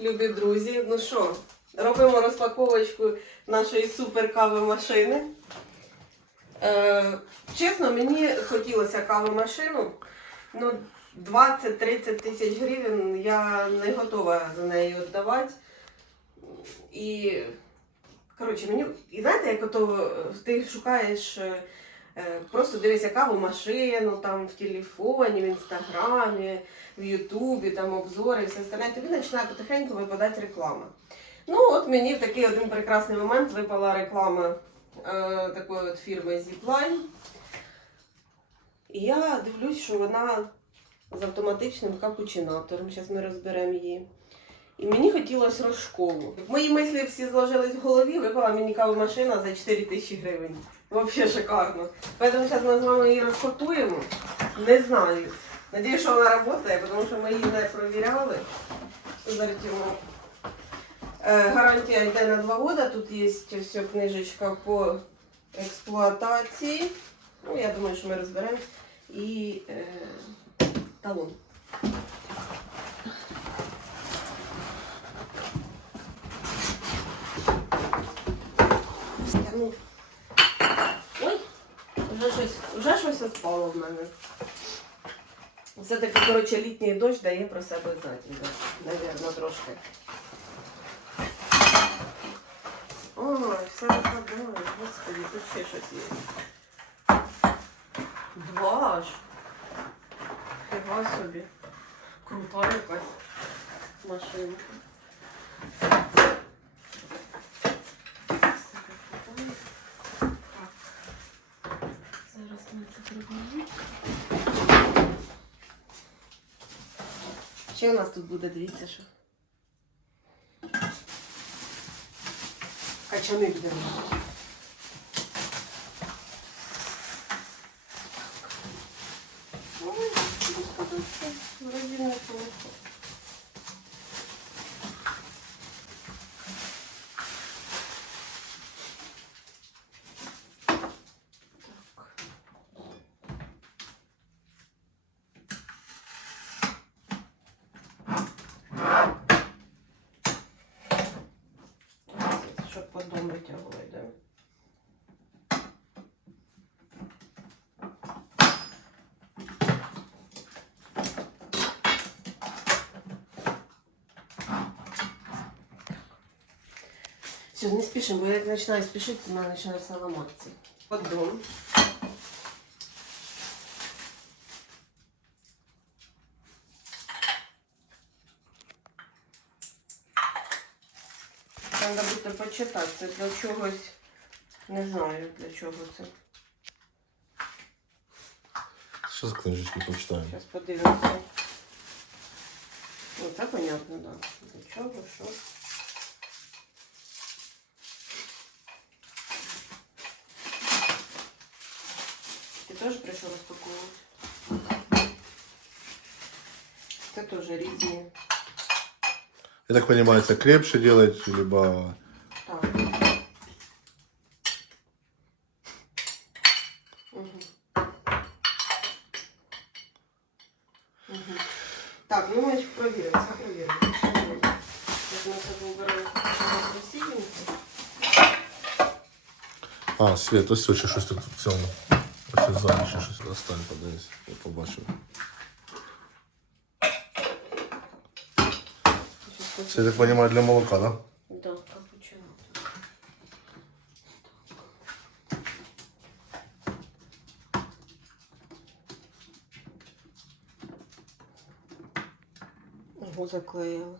Любі друзі, ну що, робимо розпаковочку нашої супер кави машини. Е, чесно, мені хотілося каву машину. Ну, 20-30 тисяч гривень я не готова за неї віддавати. І, коротше, мені, і знаєте, як ото е, ти шукаєш, е, просто дивишся каву машину там в телефоні, в інстаграмі, в Ютубі, там обзори і все остальне, тобі починає потихеньку випадати реклама. Ну, от мені в такий один прекрасний момент випала реклама е, такої от фірми Zipline. І я дивлюсь, що вона з автоматичним капучинатором. Зараз ми розберемо її. І мені хотілося рожкову. Як мої мислі всі зложились в голові, випала мені кавомашина за 4 тисячі гривень. Взагалі шикарно. Тому зараз ми з вами її розпакуємо. Не знаю. Надіюсь, що вона працює, тому що ми її не провіряли. Зартємо. Е, гарантія йде на 2 роки. Тут є ось книжечка по експлуатації. Ну, я думаю, що ми розберемо. І е, талон. Стягну. Ой, вже щось, вже щось відпало в мене. Все-таки, коротше, літній дощ дає про себе знати, навірно, трошки. Ой, все випадає, господи, тут ще щось є. Два аж. Фіга собі. Крута якась машинка. Ще у нас тут буде, дивіться, що. Качани будемо. Вроді не. Все, не спішимо, бо як починаю спішити, то вона починає все ламатися. Поддон. Треба буде почитати. Це для чогось. Не знаю для чого це. Сейчас книжечки почитаем. Зараз подивимося. Ну, це понятно, так. Да. Для чого, що. теж прийшов розпаковувати? Це теж різні. Я так понимаю, это крепче делать, либо... Так. Мгм. Мгм. Так, ну ми ж провіримо, це провіримо. Як ми це виберемо красивенько. А, свет, ось ще щось тут в цьому. Ззаді ще щось достань, подивись. Я побачив. Це, я так понимаю, для молока, да? Да, капучино. Його заклеїли.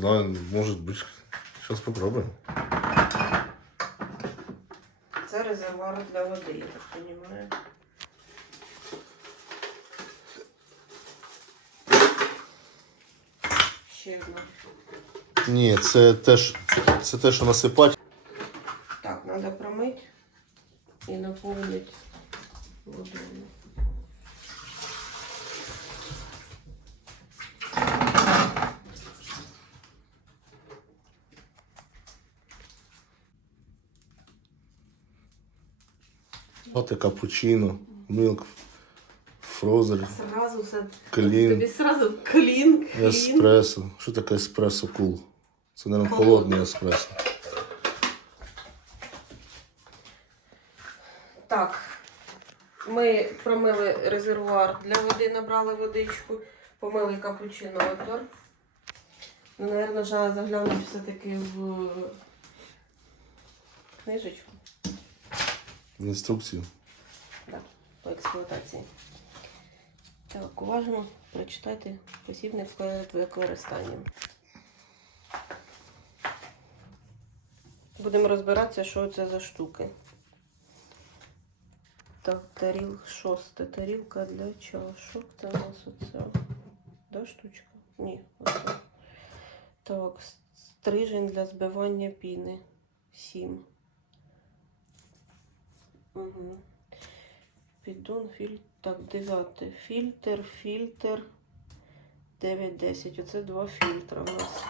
Знаю, может быть. Сейчас попробуем. Це резервуар для води, я так розумію. Ще одна. Ні, це те, ж- це те, що насипати. Так, треба промити і наповнити водою. Лате капучино, мілк, фрозер, Сразу все. клін, Тобі сразу клін, клін. еспресо. Що таке еспресо кул? Це, мабуть, холодний еспресо. Так. Ми промили резервуар для води, набрали водичку, помили капучинатор. Ну, наверное, треба заглянути все-таки в книжечку В інструкцію. По експлуатації. Так, уважно прочитайте посібник перед використанням. Будемо розбиратися, що це за штуки. Так, таріл, шоста тарілка для чашок. Це у нас оця. Да, штучка? Ні, оце. Так, стрижень для збивання піни. Сім. Угу. Піддон, фільтр. Так, дев'яте. Фільтр, фільтр. 9-10. Оце два фільтра у нас.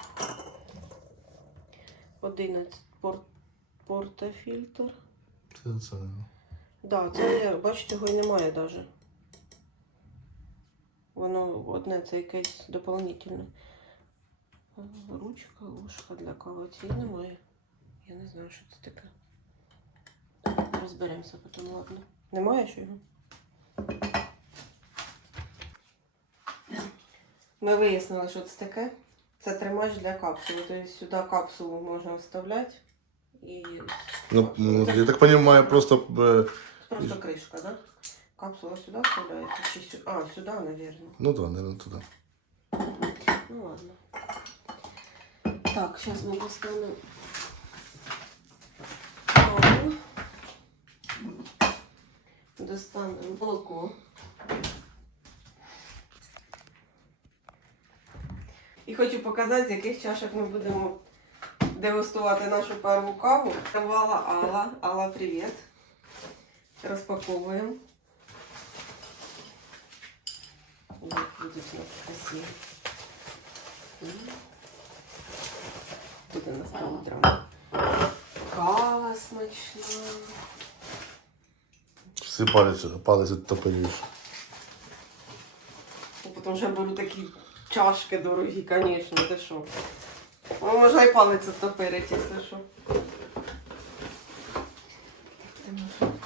11. Пор... Портафільтр. Це, це. Да, це бачите, його і немає навіть. Воно одне, це якесь доповнительне. Ручка, ложка для кави. Цієї немає. Я не знаю, що це таке. Розберемося потім, ладно. Немає що його? Ми вияснили, що це таке. Це тримач для капсули. Тобто сюди капсулу можна вставляти. І Ну, ну, я так розумію, просто е, Просто крышка, да? Капсула сюда вставляется? Чи сю- А, сюда, наверное. ну да, наверное, туди. Ну ладно. Так, сейчас мы достанем. каву. Достанем молоко. І хочу показати, з яких чашок ми будемо дегустувати нашу перву каву. Давала Алла. Алла, привіт. Розпаковуємо. Як будуть у нас красиві. Тут у нас пудра. Кава смачна. Всі палець, палець відтопилюєш. Ну, Потім вже беру такі чашки дорогі, звісно, ти що. Ну, можна і палець оттопирить, якщо що.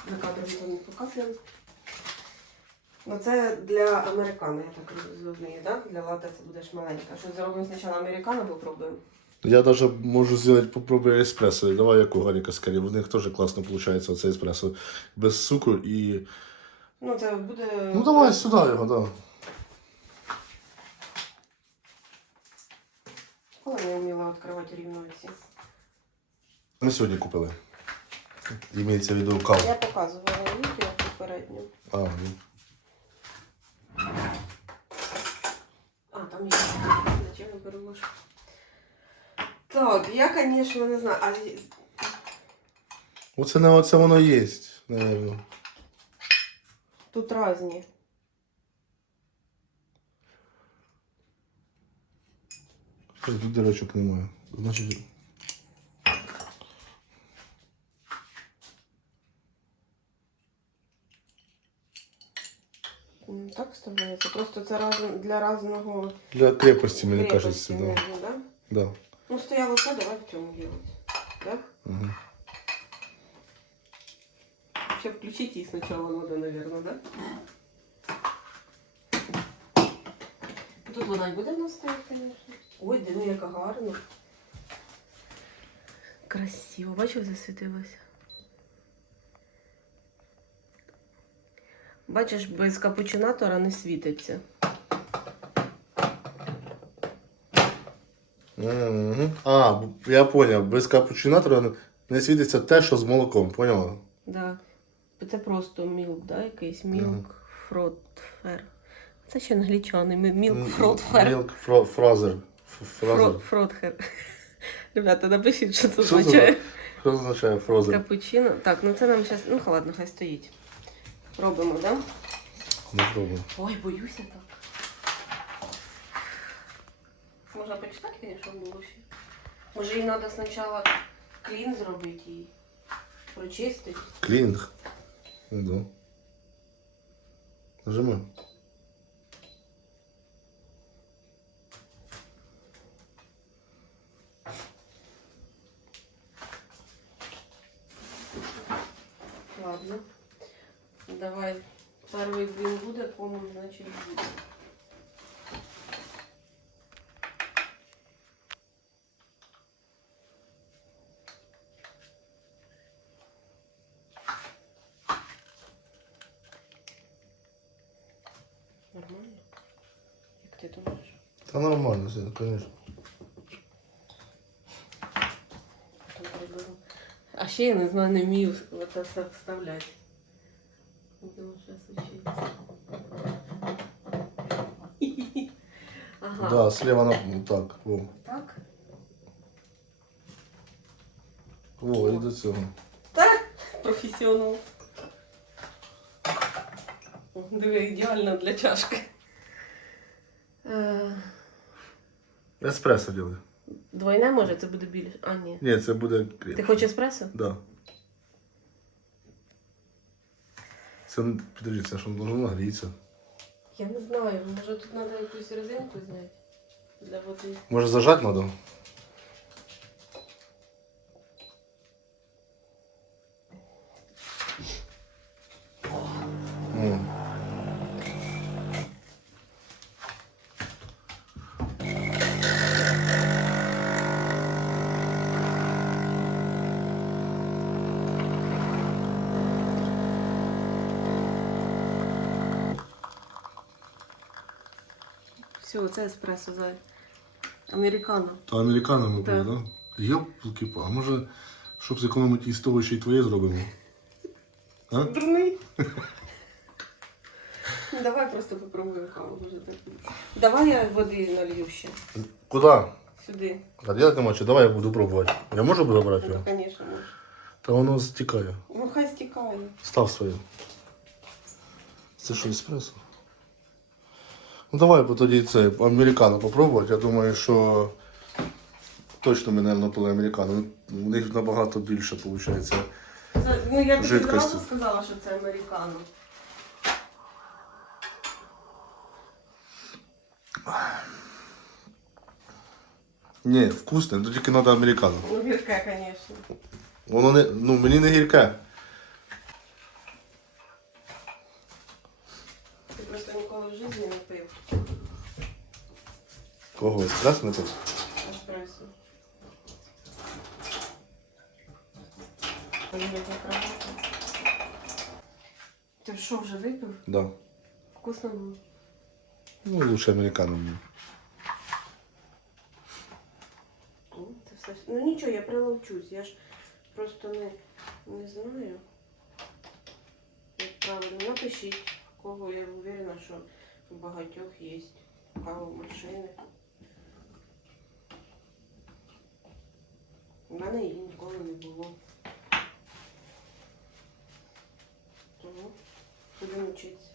За кадром то не показуємо. Ну це для американо, я так розумію, так? Для лати це будеш маленька. Що зробимо спочатку американо, попробуємо. Я даже можу зробити, попробую еспресо. Давай як у Гаріка скорее. У них теж класно виходить оце еспресо. Без цукру і. Ну це буде. Ну давай сюди його, да. Коли не вміла відкривати рівно ці. Ми сьогодні купили. Імеється в виду каву. Я показувала відео попередньо. А, ну. А, там є. Зачем я беру ложку? Так, я, звісно, не знаю. А Оце не оце воно є, наверное. тут різні. Тут дирочок немає. Значить. Так вставляється. Просто це раз, для різного Для крепості, мені крепості кажеться, да. можна, да? да. Ну, стояло це, давай в цьому делать. Да? Угу. Ще включить її спочатку надо, наверное, да? Тут вона й буде в нас стояти, звісно. Ой, диви, яка гарна. Красиво. Бачив, засвітилося. Бачиш, без капучинатора не світиться. Угу. А, я поняв. Без капучинатора не світиться те, що з молоком, поняла? Да. Це просто мілк, да? якийсь мілк фротфер. Це ще англічани. Мілк фротфер. Мілк фро, фразер. Ф- Фразер. Фро- Фротхер. Ребята, напишіть, що це Що означає. Що означає фразер? Капучино. Так, ну це нам зараз. Ну, ладно, хай стоїть. Робимо, да? Не пробую. Ой, боюся так. Можна почитати, звісно, було ще. Може, їй треба спочатку клін зробити і прочистити. Клінг. Ну да. Нажимай. Ладно. Давай. Перший блін буде, кому, значить буде. Як ти думаєш? Та нормально все, конечно. Потім приберу. А ще я не знаю, не вмію це все вставляти. Будемо зараз вчитися. Ага. Да, слева на... ну, так, во. Так? Во, і до цього. Так, професіонал. О, Диви, ідеально для чашки. Е, Еспресо делай. Двойне може, це буде більше. А, ні. Ні, це буде... Ти хочеш еспресо? Да. Це, подожди, це ж воно должно нагрітися. Я не знаю, може тут треба якусь резинку зняти для води. Може зажать надо? О. Все, це еспресо за американо. То американо ми Так. да? Йопки, а може, щоб зекономити із того, ще й твоє зробимо? А? Дурний. Давай просто попробуємо каву. Може так. Давай я води налью ще. Куди? Сюди. А делать давай я буду пробувати. Я можу буду брати Ну, його? звісно, можеш. Та воно стікає. Ну хай стікає. Став своє. Це що, еспресо? Ну давай бо тоді це американо попробувати. Я думаю, що точно ми, мабуть, пили американо. У них набагато більше виходить. Це- Ну я тобі Жидкості. зразу сказала, що це американо. Ні, вкусне, то тільки треба американо. Ну, гірке, звісно. Воно не. Ну мені не гірке. Ти просто ніколи в житті не пив Кого еспресо не пив? еспресо. Ти що, вже випив? Да. Вкусно було. Ну, лучше американо. Ну, все. Ну нічого, я приловчусь. Я ж просто не, не знаю. Як правильно, напишіть, кого я уверена, що у багатьох є кавомашини. У мене її ніколи не було. Тому будемо вчитися.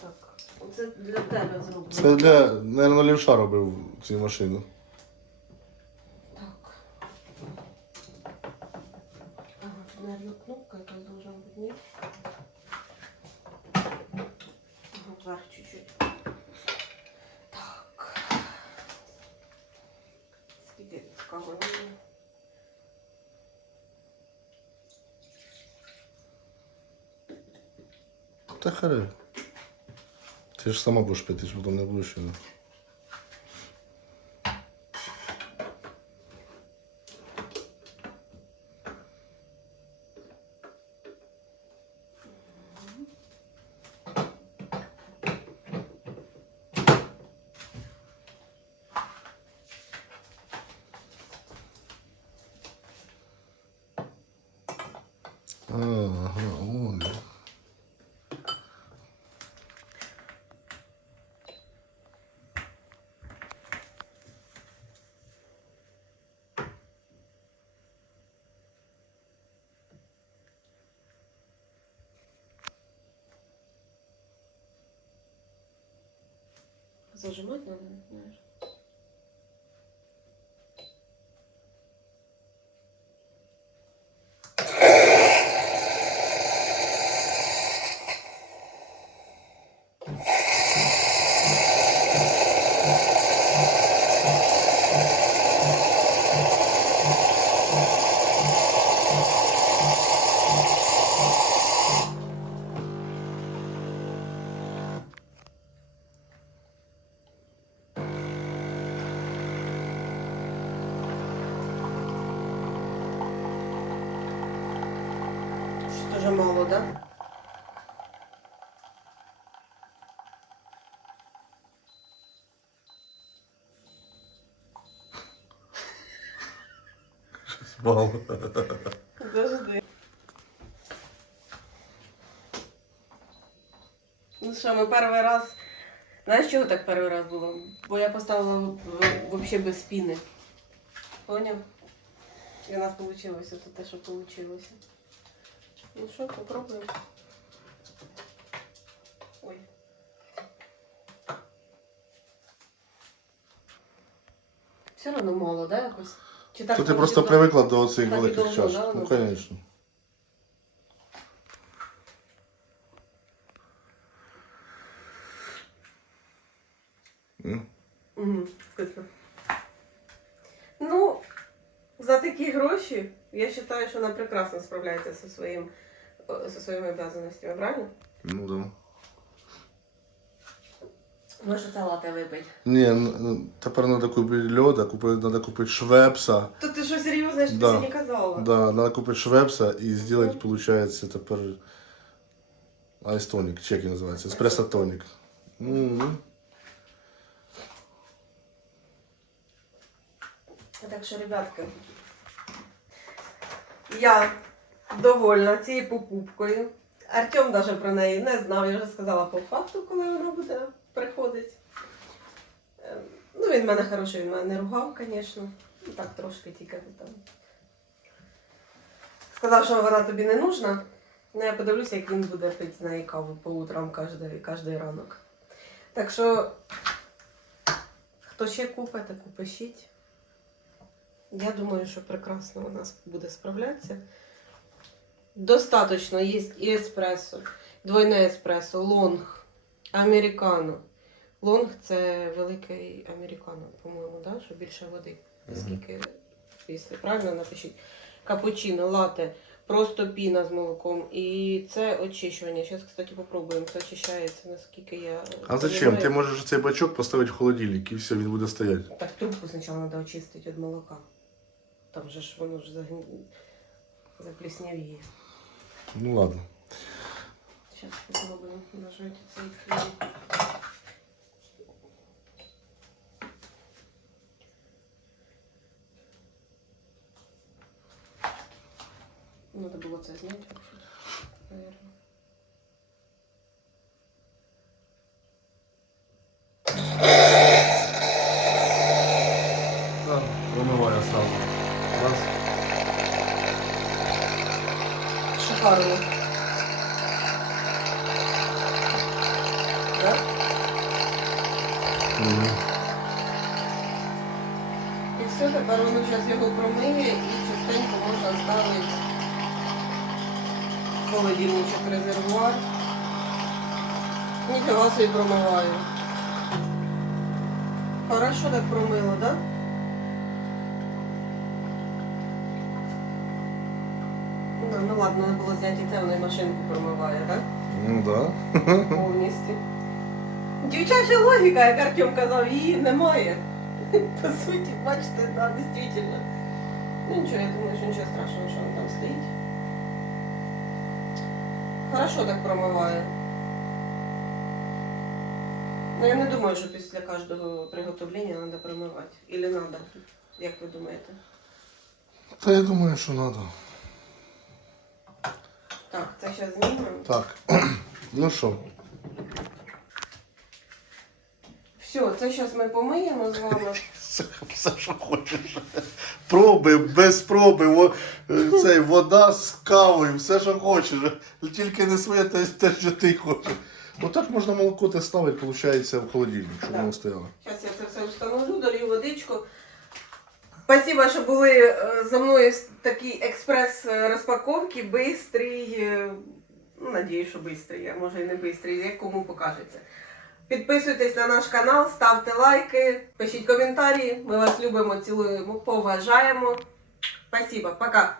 Так, оце для тебе зроблено. Це для, мабуть, лівша робив цю машину. Так. Ага, тут, наверное, кнопка какая должна быть, нет? Ага, вверх чуть-чуть. Так. Не Та харе. Ти ж сама будеш пити, що потім не будеш. Ага, он. Зажимать надо, знаешь. Мало. Подожди. Ну що, ми перший раз. Знаєш, чого так перший раз було? Бо я поставила взагалі без піни. Поняв? І у нас вийшло то те, що вийшло. Ну що, попробуємо. Ой. Все одно мало, да, якось? Чи так То ти просто вийшло? привикла до цих Так і великих довго, чаш. да, Ну, воно? звісно. Вкусно. Ну, за такі гроші, я вважаю, що вона прекрасно справляється зі, своїм, о, зі своїми обов'язанностями, правильно? Ну да. Може це лате випити. Ні, н- тепер треба купити льода, купити, треба купити швепса. То ти що серйозне, що Да. ти сьогодні казала? Да, треба купити швепса і зробити, виходить, тепер айстонік, чи як він називається, еспресо тонік. М. Так що, ребятки, я довольна цією покупкою. Артем навіть про неї не знав, я вже сказала по факту, коли вона буде Приходити. Ем, Ну, він мене хороший, він мене не ругав, звісно. Ну, Так трошки тільки там. Сказав, що вона тобі не нужна. Ну, я подивлюся, як він буде пити з неї каву по утрам кожен ранок. Так що, хто ще купить, таку пишіть. Я думаю, що прекрасно у нас буде справлятися. Достаточно є і еспресо, двойне еспресо, лонг, американо. Лонг це великий американо, по-моєму, да? що більше води. Наскільки, якщо правильно напишіть. Капучино, лате, просто піна з молоком. І це очищування. Зараз, кстати, попробуємо. Це очищається, наскільки я. А зачем? Ти можеш цей бачок поставити в холодильник і все, він буде стояти. Так трубку спочатку треба очистити від молока. Там же ж воно ж загн... запліснявіє. Ну ладно. Зараз попробуємо нажати цей клей. Надо було це зняти вообще, наверное. Да, промиваю сразу. Раз. Шикарно. Да? Мгм. І все, тепер воно зараз його промиє і частенько можна ставити в холодильничок резервуар. Ніфіга собі промиваю. Хорошо так промило, да? Ну, ну ладно, треба було зняти і це, вона й машинку промиває, так? Ну да. Повністю. Дівчача логіка, як Артем казав, її немає. По суті, бачите, да, дійсно. Ну нічого, я думаю, що нічого страшного, що вона там стоїть. Хорошо так промиває. Ну я не думаю, що після кожного приготовлення треба промивати. Или треба, як ви думаєте? Та я думаю, що треба. Так, це зараз знімемо. Так. Ну що, Все, це зараз ми помиємо з вами. все, все, що хочеш. Проби, без проби, во, е, цей, вода з кавою, все, що хочеш. Тільки не своє те, те що ти хочеш. Отак можна молоко те ставити, виходить, в холодильник, щоб Так. воно стояло. Зараз я це все встановлю, долью водичку. Спасибо, що були е, за мною з такий експрес е, розпаковки, бистрий. е, Ну, надіюсь, що бистрий, а може і не бистрий, як кому покажеться. Підписуйтесь на наш канал, ставте лайки, пишіть коментарі. Ми вас любимо, цілуємо, поважаємо. Спасибо, пока.